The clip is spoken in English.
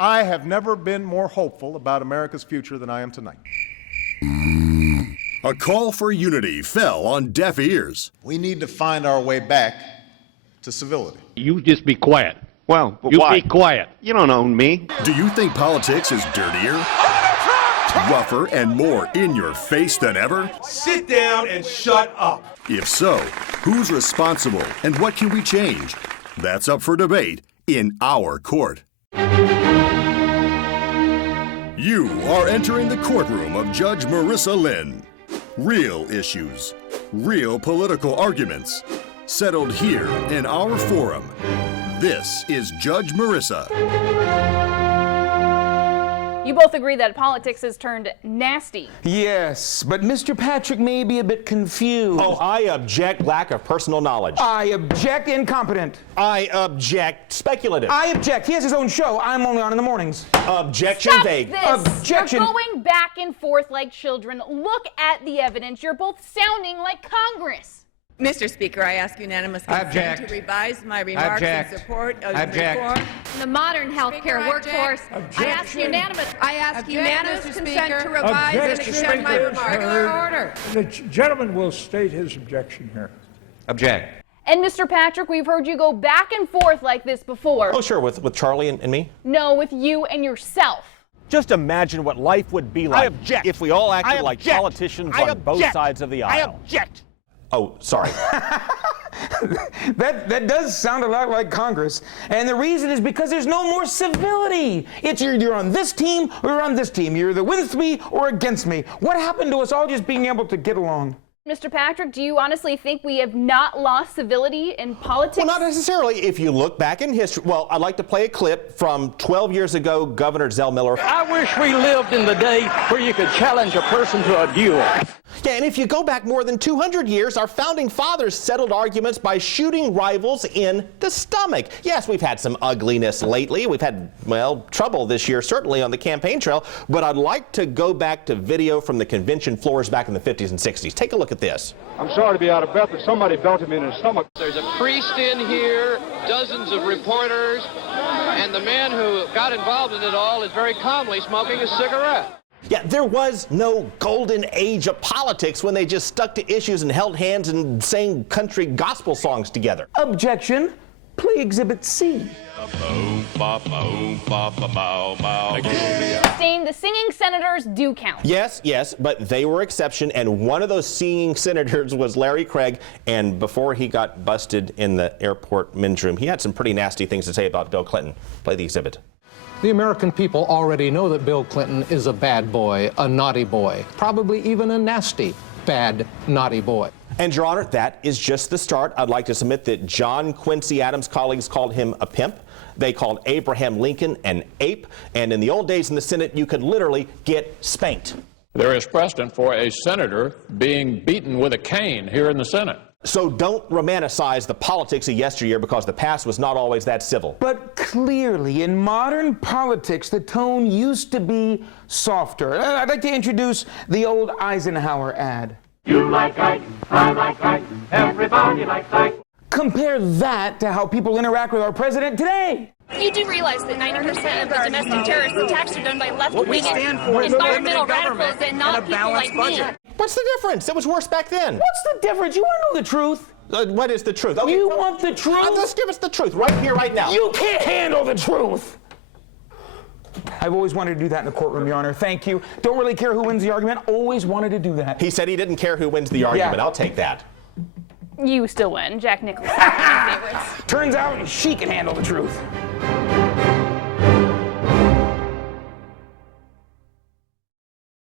I have never been more hopeful about America's future than I am tonight. A call for unity fell on deaf ears. We need to find our way back to civility. You just be quiet. Well, You why? be quiet. You don't own me. Do you think politics is dirtier, rougher, and more in your face than ever? Sit down and shut up. If so, who's responsible and what can we change? That's up for debate in our court. You are entering the courtroom of Judge Merissa Lynn. Real issues, real political arguments, settled here in our forum. This is Judge Merissa. You both agree that politics has turned nasty. Yes, but Mr. Patrick may be a bit confused. Oh, I object lack of personal knowledge. I object incompetent. I object speculative. I object. He has his own show. I'm only on in the mornings. Objection Stop vague. this! Objection. You're going back and forth like children. Look at the evidence. You're both sounding like Congress. Mr. Speaker, I ask unanimous consent to revise my remarks in support of reform. The modern healthcare workforce. I ask unanimous consent to revise and extend my remarks. Order. The gentleman will state his objection here. Object. And Mr. Patrick, we've heard you go back and forth like this before. Oh, sure, with Charlie and me? No, with you and yourself. Just imagine what life would be like if we all acted like politicians on both sides of the aisle. I object. Oh, sorry. That does sound a lot like Congress. And the reason is because there's no more civility. It's you're on this team or you're on this team. You're either with me or against me. What happened to us all just being able to get along? Mr. Patrick, do you honestly think we have not lost civility in politics? Well, not necessarily. If you look back in history, well, I'd like to play a clip from 12 years ago, Governor Zell Miller. I wish we lived in the day where you could challenge a person to a duel. Yeah, and if you go back more than 200 years, our founding fathers settled arguments by shooting rivals in the stomach. Yes, we've had some ugliness lately. We've had, well, trouble this year, certainly on the campaign trail. But I'd like to go back to video from the convention floors back in the 50s and 60s. Take a look at this. I'm sorry to be out of breath, but somebody belted me in the stomach. There's a priest in here, dozens of reporters, and the man who got involved in it all is very calmly smoking a cigarette. Yeah, there was no golden age of politics when they just stuck to issues and held hands and sang country gospel songs together. Objection. Play Exhibit C. Stain, the singing senators do count. Yes, but they were exception, and one of those singing senators was Larry Craig, and before he got busted in the airport men's room, he had some pretty nasty things to say about Bill Clinton. Play the exhibit. The American people already know that Bill Clinton is a bad boy, a naughty boy, probably even a nasty, bad, naughty boy. And, Your Honor, that is just the start. I'd like to submit that John Quincy Adams' colleagues called him a pimp. They called Abraham Lincoln an ape. And in the old days in the Senate, you could literally get spanked. There is precedent for a senator being beaten with a cane here in the Senate. So don't romanticize the politics of yesteryear because the past was not always that civil. But clearly, in modern politics, the tone used to be softer. I'd like to introduce the old Eisenhower ad. You like Ike, I like Ike, everybody likes Ike. Compare that to how people interact with our president today. You do realize that 90% of the domestic terrorist attacks are done by left-wing environmental radicals and not people like me. What's the difference? It was worse back then. What's the difference? You want to know the truth? What is the truth? Okay, you want the truth? Just give us the truth right here, right now. You can't handle the truth. I've always wanted to do that in the courtroom, Your Honor. Thank you. Don't really care who wins the argument. Always wanted to do that. He said he didn't care who wins the argument. Yeah. I'll take that. You still win. Jack Nicholson, one of my favorites. Turns out she can handle the truth.